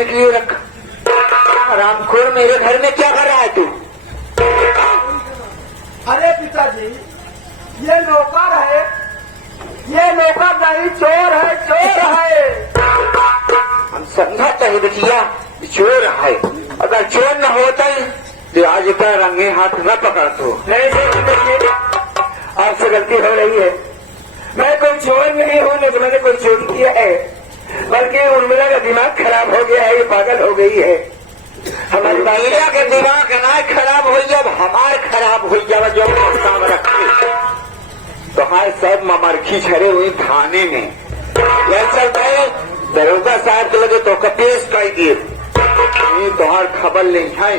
खाने के लिए रखा। रामखोर, मेरे घर में क्या कर रहा है तू? अरे पिताजी, ये नौकर है, ये नौकर नहीं, चोर है, चोर है। हम समझा चाहे बिटिया चोर है। अगर चोर न होता तो आज का रंगे हाथ न पकड़ तो। नहीं देखिए, आपसे गलती हो रही है। मैं कोई चोर नहीं हूँ, नहीं तो मैंने कोई चोरी किया है, बल्कि उर्मिला का दिमाग खराब हो गया है, ये पागल हो गई है। हमारी महिला के दिमाग ना खराब हो जब हमार खराब हो जाए जब काम रखे तो हमारे सब ममरखी छड़े हुए थाने में यह चलता है। दरोगा साहब के लगे तो कपेश कर दिए तुम्हार खबर ले जाए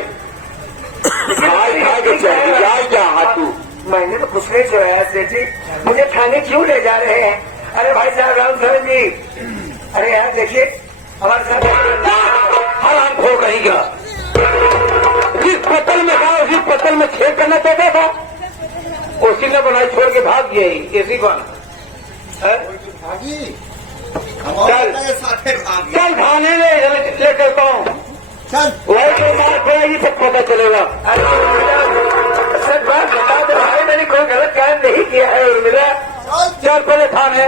तू। मैंने तो कुछ नहीं चुराया सेठी, मुझे थाने क्यों ले जा रहे हैं? अरे भाई साहब राम शरण जी, अरे यार देखिए हमारे साथ हराम हो कहींगा। जिस पतल में था उसी पतल में छेद करना चाहता था, उसी ने बनाई छोड़ के भाग गया इसी बन। चल थाने ले चलता हूँ, वही तो बात होगी सब पता चलेगा। सच बात बता दो भाई, मैंने कोई गलत काम नहीं किया है उर्मिला। चल पहले थाने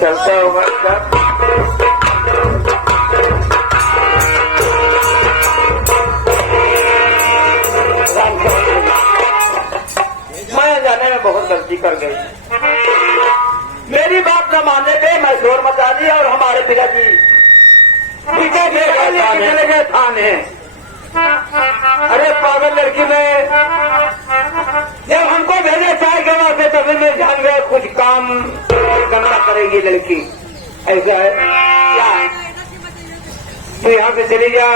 चलता हूँ भाई साहब। मैं जाने में बहुत गलती कर गई। मेरी बात न मानने पे मैं शोर मचा दिया और हमारे पिताजी चले गए थाने। अरे पागल लड़की में जब हमको भेजे चाय के वास्ते तभी मैं जान गया कुछ काम गंदा करेगी लड़की। ऐसा है क्या? तो यहाँ से चली जा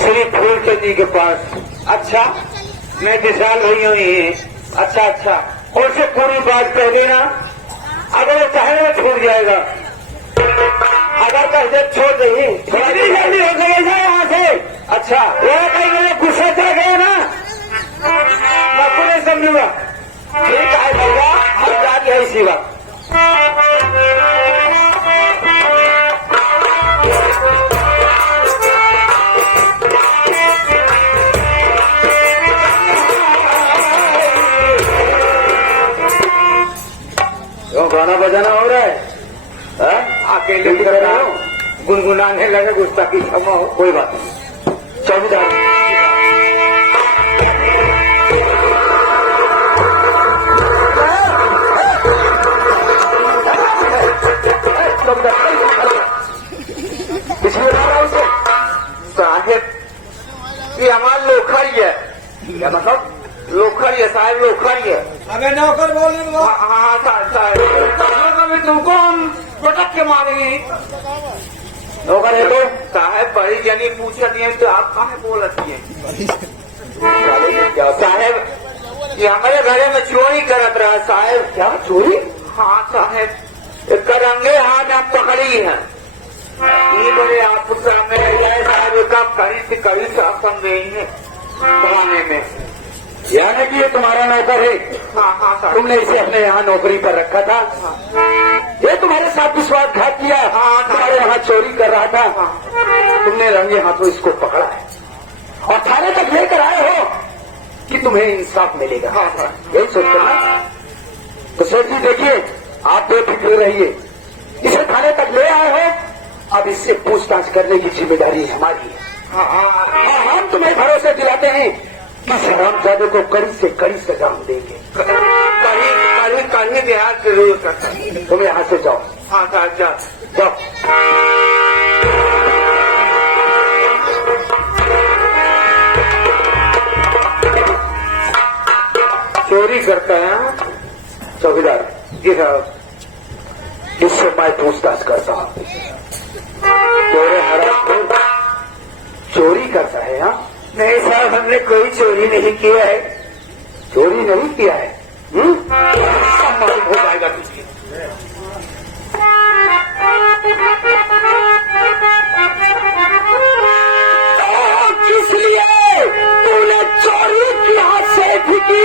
श्री फूलचंद जी के पास। अच्छा, मैं विशाल भैया ही है। अच्छा अच्छा, और से पूरी बात कह देना, अगर वो चाहे वो छूट जाएगा। अगर कैसे छोड़ देगी जल्दी जल्दी हो गई यहाँ से। अच्छा, वो कहीं गुस्सा चल गया ना, मैं पूरे समझूंगा। ठीक है भैया, हम जाती है इसी वक्त। गाना बजाना हो रहा है, अकेले कर रहा हूँ, गुनगुनाने लगे गुस्सा की क्षमा हो, कोई बात नहीं। चौकीदार पिछले साहेब ये हमारा लोखड़ी है। क्या मतलब? लोखड़ी है साहब, लोखड़ी है। अबे नौकर बोल रहे हो? हाँ साहब, तुमको हम पटक के मारेंगे। नौकर है तो साहब बड़ी जनी पूछा दिए तो आप कहाँ बोल रही है? साहब ये हमारे घरे में चोरी करत रहा साहब। क्या चोरी? हाँ साहब, रंगे हाथ आप पकड़ी है। ये बड़े आप सामने साहब कब कड़ी से आप समझेंगे जमाने में। यानी कि ये तुम्हारा नौकर है? हाँ हाँ साहब। तुमने इसे अपने यहाँ नौकरी पर रखा था? हाँ। ये तुम्हारे साथ विश्वासघात किया? हाँ। तुम्हारे यहाँ चोरी कर रहा था? हाँ। तुमने रंगे हाथों इसको पकड़ा है और थाने तक लेकर आए हो कि तुम्हें इंसाफ मिलेगा। हाँ हाँ, यही सोचकर ना। तो सेठ जी देखिए, आप बेफिक्र रहिए, इसे थाने तक ले आए हो, अब इससे पूछताछ करने की जिम्मेदारी हमारी है। हाँ, हम तुम्हें भरोसे दिलाते हैं कि हरामजादे को कड़ी से कड़ी सजा हम देंगे। कहीं बिहार जरूर करता है। तुम यहाँ से जाओ। हाँ साहब जाओ। चोरी करता है चौकीदार जी साहब, इससे मैं पूछताछ करता हूँ। चोरे हराम चोरी करता है? हाँ नहीं साहब, हमने कोई चोरी नहीं किया है। चोरी नहीं किया है? मालूम हो जाएगा तुझे। किस लिए तूने चोरी किया से भी की?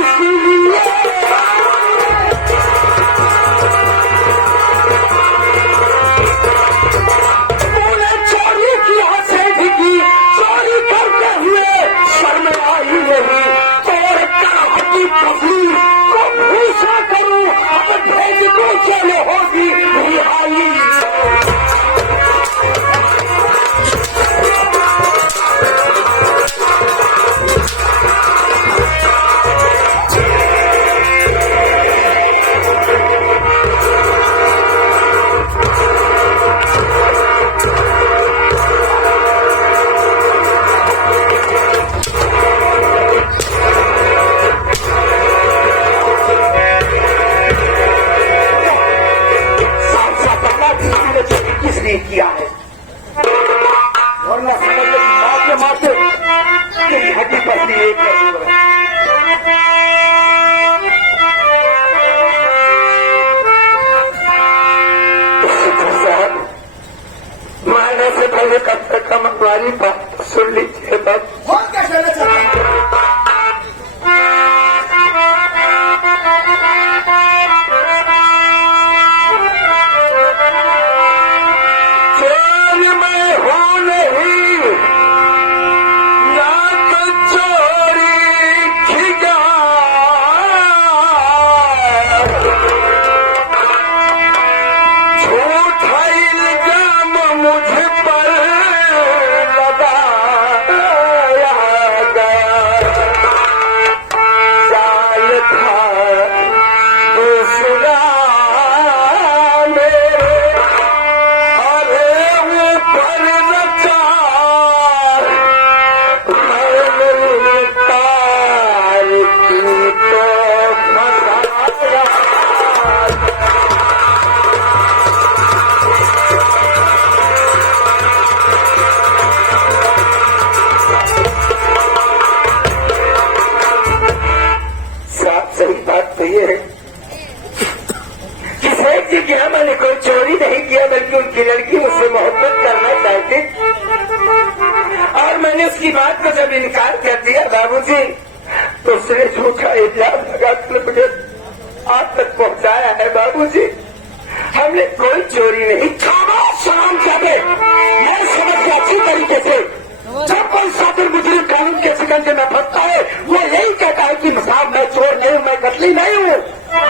इसलिए तेज को चले होगी रिहाई। किया है और न समझ मारते मारते हड्डी पसली एक साहब मारने से पहले कम से कम हमारी बात सुन लीजिए। बात बहुत क्या कहना चाहता हूँ। मैंने कोई चोरी नहीं किया बल्कि उनकी लड़की मुझसे मोहब्बत करना चाहती और मैंने उसकी बात को जब इनकार कर दिया बाबूजी तो उसने झूठा इल्जाम लगाकर मुझे आज तक पहुंचाया है। बाबूजी हमने कोई चोरी नहीं। शाम जाते मैं समझ अच्छी तरीके से जब कोई साथी मुजरिम कानून के शिकंजे में फंसता है वो यही कहता है कि साहब मैं चोर नहीं हूँ, मैं कतली नहीं हूँ।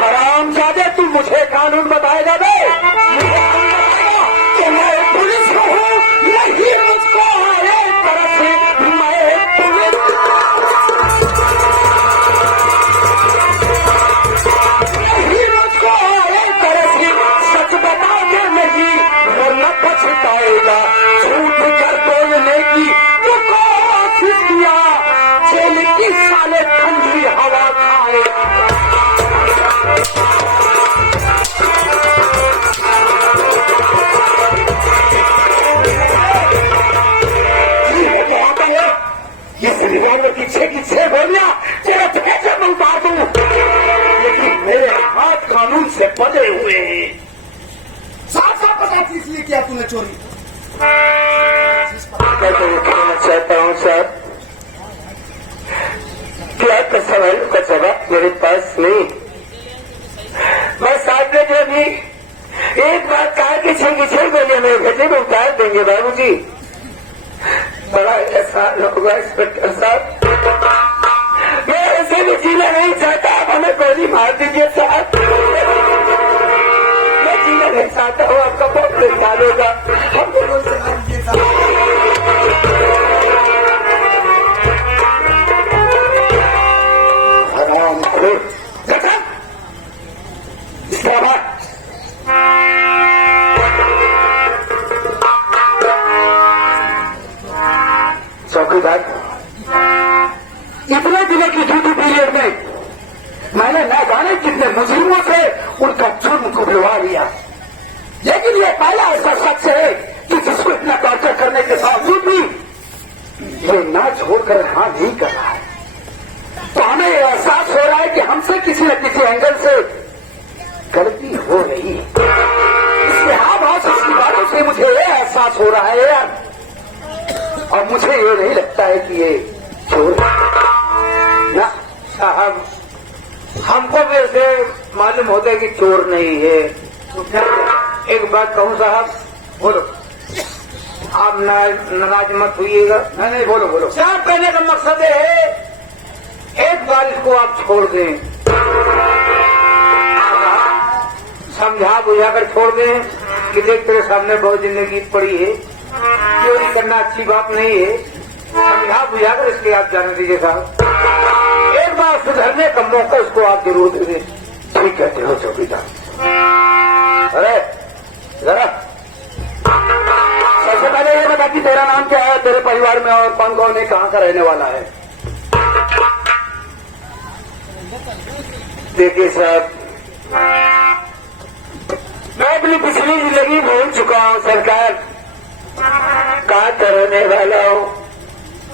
हराम जादे तू मुझे कानून बताएगा बे कि मैं पुलिस हूँ नहीं मुझको एक तरह से मैं पुलिस नहीं मुझको एक तरह से सच बता के नहीं वरना पछताएगा। झूठ कर बोलने की तो कोशिश किया जेल की साले ठंडी हवा खाए। पीछे पीछे बोलिया तेरा भेजा मैं उतार दूं लेकिन मेरे हाथ कानून से बंधे हुए हैं। साफ साफ पता इसलिए किया तूने चोरी। मैं तो कहना चाहता हूँ साहब क्या आपका सवाल का जवाब मेरे पास नहीं। मैं साहब ने जो भी एक बार कहा कि छह गोलियां मेरे भेजे में उतार देंगे बाबूजी। बड़ा एहसान होगा इंस्पेक्टर साहब। मैं ऐसे भी जीना नहीं चाहता। आप हमें गोली मार दीजिए साहब। मैं जीना नहीं चाहता हूँ। आपका बहुत परेशान होगा। हम दोनों से हराम खोर चौकीदार इतने दिनों की ड्यूटी पीरियड में मैंने न जाने कितने मुजरिमों से उनका जुर्म को भिड़वा लिया लेकिन ये पहला ऐसा शख्स है कि जिसको इतना टॉर्चर करने के बावजूद भी ये ना छोड़कर हाँ नहीं कर रहा है। तो हमें ये एहसास हो रहा है कि हमसे किसी न किसी एंगल से गलती हो रही है। इसके हाव भाव से इसकी बातों से मुझे ये एहसास हो रहा है यार और मुझे ये नहीं लगता है कि ये चोर ना साहब। हमको भी ऐसे मालूम होता है कि चोर नहीं है। तो क्या एक बात कहूँ साहब बोलो। आप नाराज मत होइएगा। नहीं बोलो बोलो। साहब कहने का मकसद है एक बार इसको आप छोड़ दें बुझाकर छोड़ दे कि देख तेरे सामने बहुत जिंदगी पड़ी है, चोरी करना अच्छी बात नहीं है, समझा बुझाकर इसके आप जाने दीजिए साहब। एक बार सुधरने का मौका उसको आप जरूर दे दें। ठीक कहते हो चौकीदार। अरे जरा सबसे पहले ये बता कि तेरा नाम क्या है, तेरे परिवार में और कौन कौन है, कहाँ का रहने वाला है? देखिए साहब, मैं अपनी पिछली जिंदगी भूल चुका हूँ सरकार, कहाँ का रहने वाला हूँ,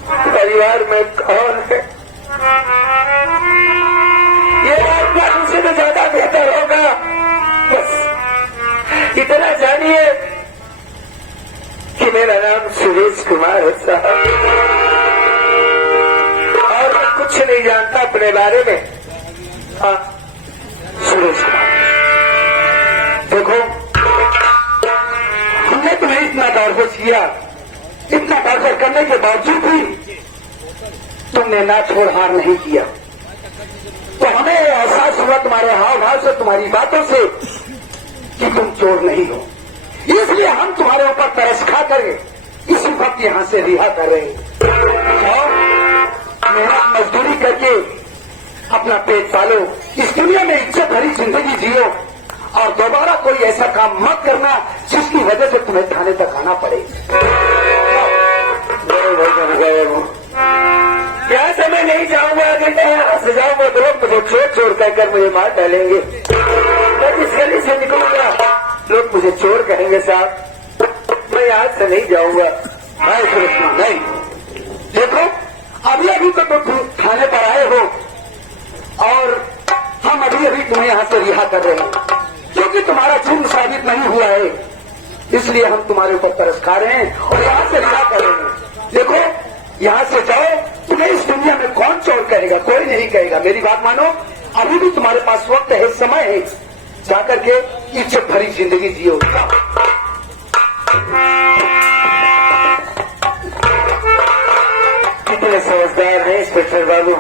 परिवार में कौन है, ये आपका तुमसे तो ज्यादा बेहतर होगा। बस इतना जानिए कि मेरा नाम सुरेश कुमार है साहब, और मैं कुछ नहीं जानता अपने बारे में। हाँ, सुरेश कुमार, देखो हमने तुम्हें इतना टॉर्चर किया, इतना टॉर्चर करने के बावजूद भी तुमने ना छोड़ हार नहीं किया, तो हमें एहसास हुआ तुम्हारे हाव भाव से, तुम्हारी बातों से कि तुम चोर नहीं हो। इसलिए हम तुम्हारे ऊपर तरस खा कर इसी वक्त यहां से रिहा कर रहे हैं। और मेहनत मजदूरी करके अपना पेट पालो, इस दुनिया में इज्जत भरी जिंदगी जियो, और दोबारा कोई ऐसा काम मत करना जिसकी वजह से तुम्हें थाने तक आना पड़े। यहाँ से मैं नहीं जाऊंगा, अगर मैं यहाँ से जाऊंगा तो लोग मुझे चोर चोर कहकर मुझे मार डालेंगे। मैं इस गली से निकलूंगा, लोग मुझे चोर कहेंगे साहब, मैं यहाँ से नहीं जाऊंगा। नहीं, देखो अभी अभी तो तुम थाने पर आए हो, और हम अभी अभी तुम्हें यहाँ से रिहा कर रहे हैं, क्योंकि तुम्हारा जुर्म साबित नहीं हुआ है, इसलिए हम तुम्हारे ऊपर तरस खा रहे हैं और यहाँ से रिहा कर रहे हैं। देखो यहाँ से जाओ, तुम्हें इस दुनिया में कौन चोर कहेगा, कोई नहीं कहेगा। मेरी बात मानो, अभी भी तुम्हारे पास वक्त है, समय है, जाकर के इज्जत भरी जिंदगी जियो। कितने समझदार हैं इंस्पेक्टर बाबू,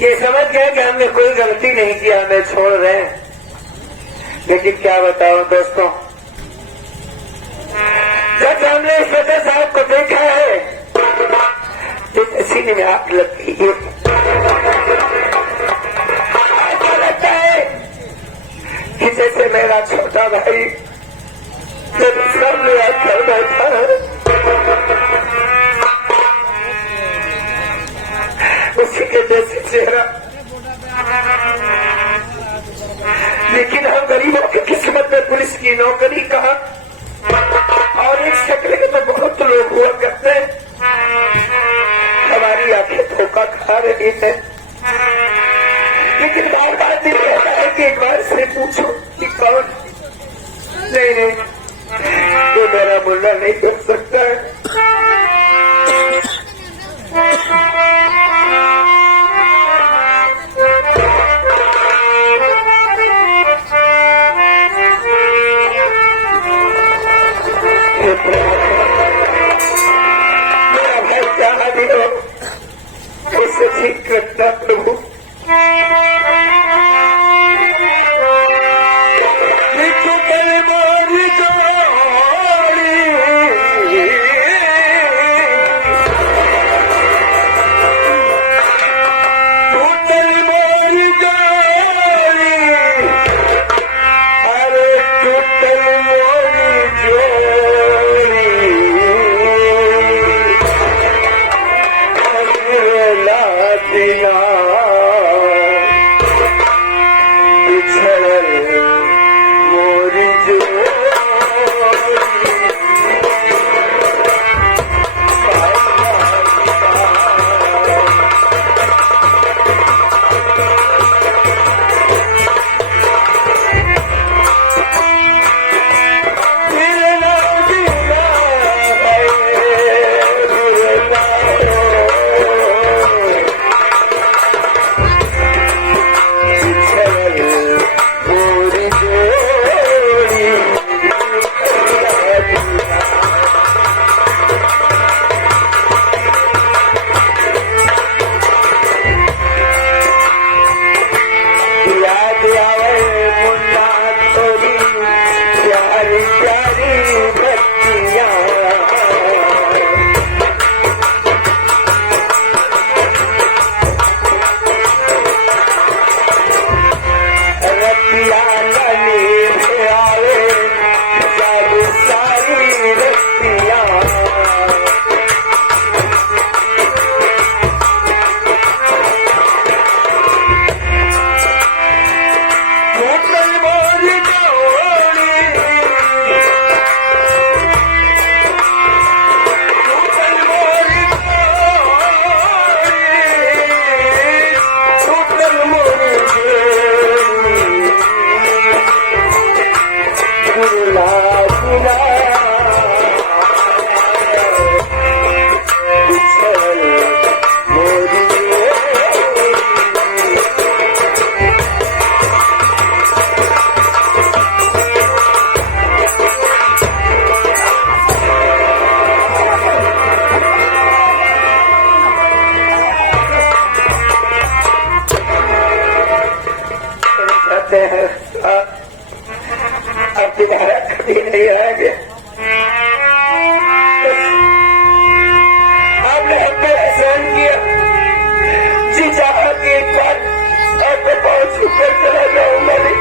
ये समझ गए कि हमने कोई गलती नहीं की, हमें छोड़ रहे हैं। लेकिन क्या बताऊं दोस्तों, जब हमने इंस्पेक्टर साहब को देखा है तो सीने में आग लग गई है। ऐसा लगता है कि जैसे मेरा छोटा भाई मेरे सामने आकर बैठा है, उसी के जैसे चेहरा। लेकिन हम गरीबों की किस्मत में पुलिस की नौकरी कहा, और एक शक्ल के तो बहुत लोग हुआ करते हैं, हमारी आंखें धोखा खा रही है। लेकिन बार बार दिल कहता है कि एक बार से पूछो कि कौन। नहीं, तो मेरा मुन्ना नहीं कर सकता है। मेरा भाई जहाँ भी हो उसे ठीक रखना प्रभु। जाते हैं अब दोबारा कभी नहीं आएंगे। आपने हम पर एहसान किया, जी चाहा कि एक बार आपको पहुंच कर चला जाऊं मालिक।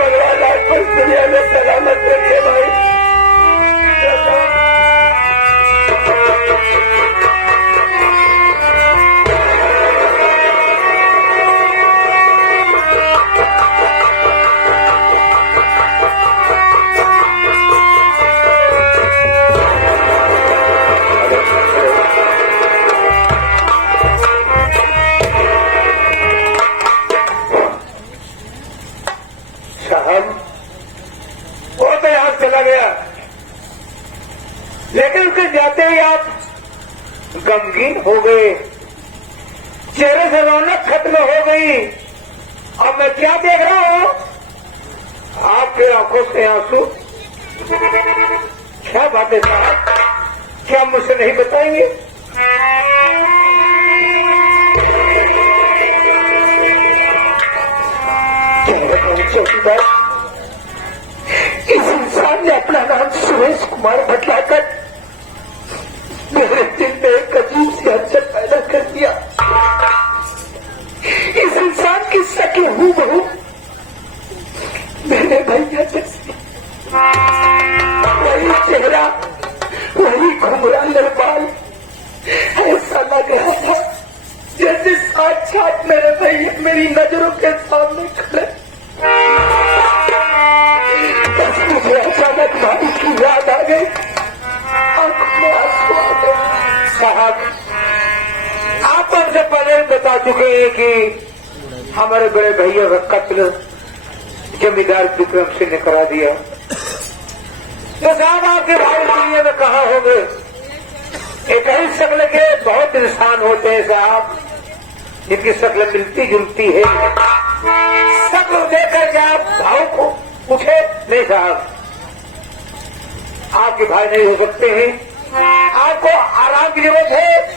भगवान आपको इस दुनिया में सलामत रखे भाई। लेकिन उसके जाते ही आप गमगीन हो गए, चेहरे से रौनक खत्म हो गई। अब मैं क्या देख रहा हूं? आपके आंखों से आंसू। क्या बातें साहब, क्या मुझसे नहीं बताएंगे? चौकीदार, इस इंसान ने अपना नाम सुरेश कुमार बदलाकर मेरे दिल में एक अजीब सी हलचल पैदा कर दिया। इस इंसान की शक्ल हूबहू मेरे भैया जैसी, वही चेहरा, वही घुंघराले बाल, ऐसा लग रहा था जैसे साक्षात मेरे भैया मेरी नजरों के सामने खड़े। बस मुझे अचानक भाई की याद आ गई, आंखों में आंसू आ गए। साहब, आप हमसे पहले बता चुके हैं कि हमारे बड़े भैया का कत्ल जमींदार विक्रम सिंह ने करा दिया। तो साहब, आपके भाई दुनिया में कहाँ होंगे? एक ही शक्ल के बहुत इंसान होते हैं साहब, जिनकी शक्ल मिलती जुलती है। शक्ल देखकर क्या आप भाव को पूछे? नहीं साहब, आपके भाई नहीं हो सकते हैं। आपको आराम की जरूरत है,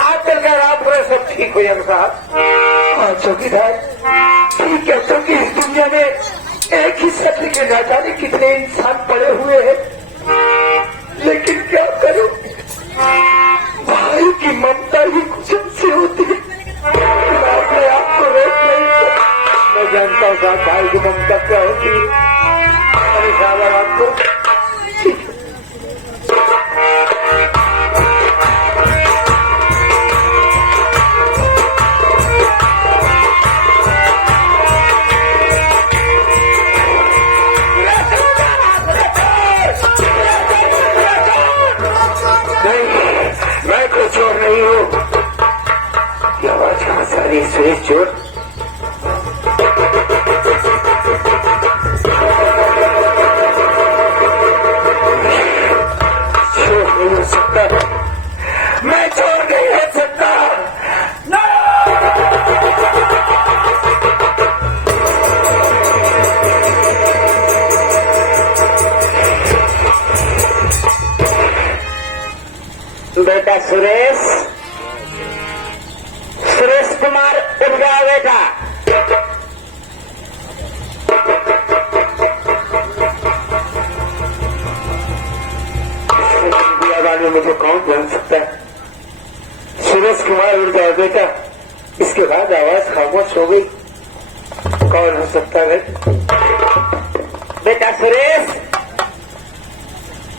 आप चलकर आराम करें, सब ठीक हो जाएगा साहब। हाँ चौकीदार, ठीक है, क्योंकि इस दुनिया में एक ही शक्ल के न जाने कितने इंसान पड़े हुए हैं। लेकिन क्या करूं, भाई की ममता ही कुछ हमसे होती है। मैं अपने आप को रोक नहीं सकता। मैं जानता हूँ साहब भाई की ममता क्या होती है। अरे साहब, आपको मैं कोई चोर नहीं हूँ। ये आवाज कहाँ से आ रही है? सुरेश चोर? चोर नहीं हो सकता, मैं चोर नहीं हो सकता। बेटा सुरेश कुमार उठ गया बेटा। में मुझे कौन जान सकता है? सुरेश कुमार उठ गया बेटा। इसके बाद आवाज खामोश हो गई। कौन हो सकता है बेटा? सुरेश,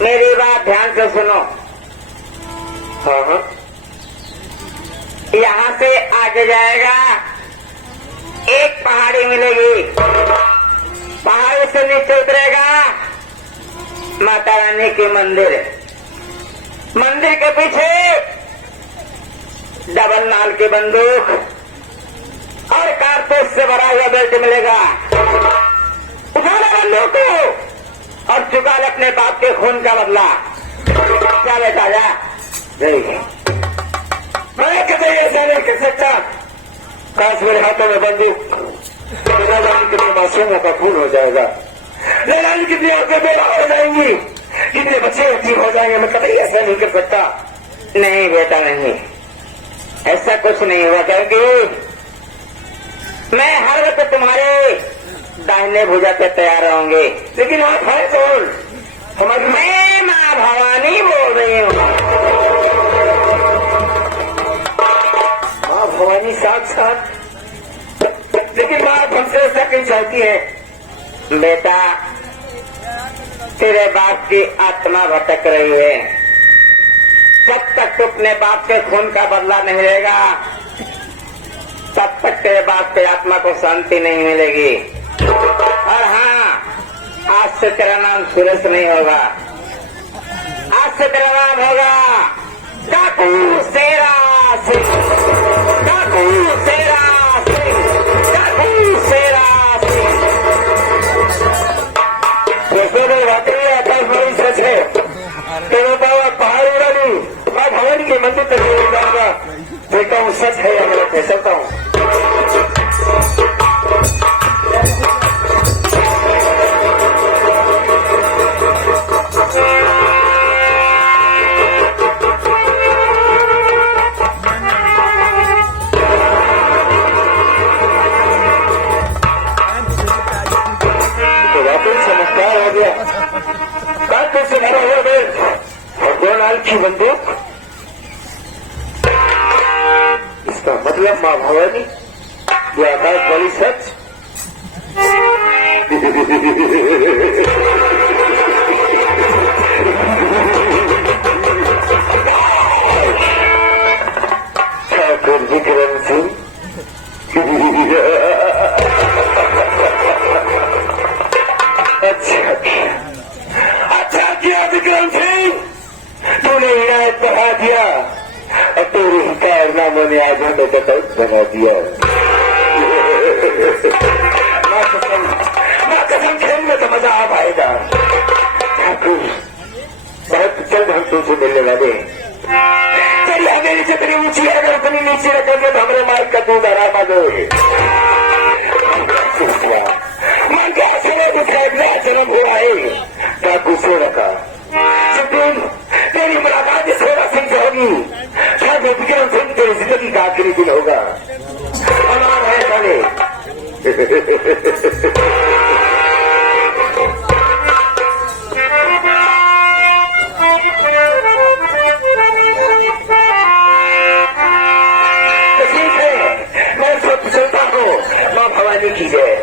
मेरी बात ध्यान से सुनो। हाँ हाँ, यहाँ से आगे जाएगा, एक पहाड़ी मिलेगी। पहाड़ी से नीचे उतरेगा, माता रानी के मंदिर है। मंदिर के पीछे डबल नाल की बंदूक और कारतूस से भरा हुआ बेल्ट मिलेगा। उठा ले बंदूक को और चुका ले अपने बाप के खून का बदला। क्या बेटा? जा मैं कहते ऐसा नहीं कर सकता। काश मेरे हाथों में बंदूक, मेरा जान कितने मासूमों का खून हो जाएगा, लड़ाई कितनी औरतें बेवा हो जाएंगी, कितने बच्चे यतीम हो जाएंगे। मैं कभी ऐसा नहीं कर सकता। नहीं बेटा नहीं, ऐसा कुछ नहीं हुआ, क्योंकि मैं हर तो तुम्हारे दाहिने भुजा पे तैयार होंगे। लेकिन आप हैं कौन? हमारी मैं माँ भवानी बोल रही हूँ। माँ भवानी साक्षात। लेकिन माँ आप हमसे ऐसा कहीं चाहती है? बेटा, तेरे बाप की आत्मा भटक रही है। जब तक तू अपने बाप के खून का बदला नहीं लेगा, तब तक तेरे बाप की आत्मा को शांति नहीं मिलेगी। और हाँ, आज से तेरा नाम सुरेश नहीं होगा, आज से तेरा नाम होगा डाकू शेरा सिंह। डाकू शेरा सिंह, डाकू शेरा सिंह। देखो मेरी वाकई आकाश बड़ी सच है। तेरे बाबा पहाड़ उड़ाली माँ भवानी के मंदिर तक ले जाऊंगा। देखता हूँ सच है या गलत है। चलता हूँ। तो वाकई चमत्कार हो गया। बात से भरा हुआ बेल और 2 नाल की बंदूक। इसका मतलब माँ भवानी ये आकाश बड़ी सच। ठाकुर विक्रम सिंह। अच्छा किया विक्रम सिंह, तूने हिदायत बढ़ा दिया और तेरे ही कारनामों ने आज हमें कटौत बना दिया। माँ कसम खेल में तो मजा आ पाएगा। ठाकुर, बहुत जल्द हम तुमसे मिलने वाले। तेरी हवेली से तेरी ऊंची है, अगर उतनी नीचे रखेंगे तो हमारे माइक का दूध आराम आ जाओगे। मन का समय उसका अगला जन्म हुआ है ठाकुर सोना का। तेरी मुलाकात इस सेवा सिंह से होगी। ठाकुर विक्रम सिंह तेरी जिंदगी का आखिरी दिन होगा। अमान है साले। ठीक है, मैं सब चलता हूँ। माँ भवानी की जय।